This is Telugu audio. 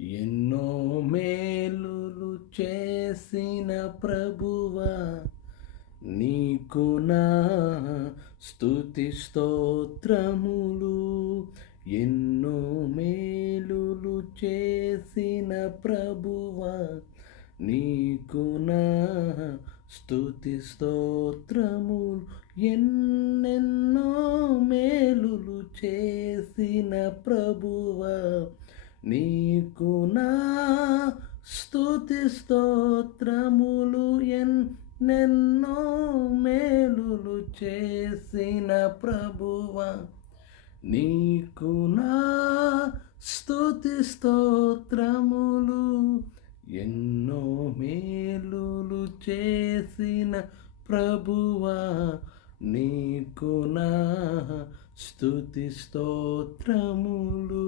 ఎన్నో మేలులు చేసిన ప్రభువా, నీకు నా స్తుతి స్తోత్రములు. ఎన్నో మేలులు చేసిన ప్రభువా, నీకు నా స్తుతి స్తోత్రములు. ఎన్నెన్నో మేలులు చేసిన ప్రభువా, నీకు నా స్తుతి స్తోత్రములు. ఎన్నెన్నో మేలులు చేసిన ప్రభువా, నీకు నా స్తుతి స్తోత్రములు. ఎన్నో మేలులు చేసిన ప్రభువా, నీకు నా స్తుతి స్తోత్రములు.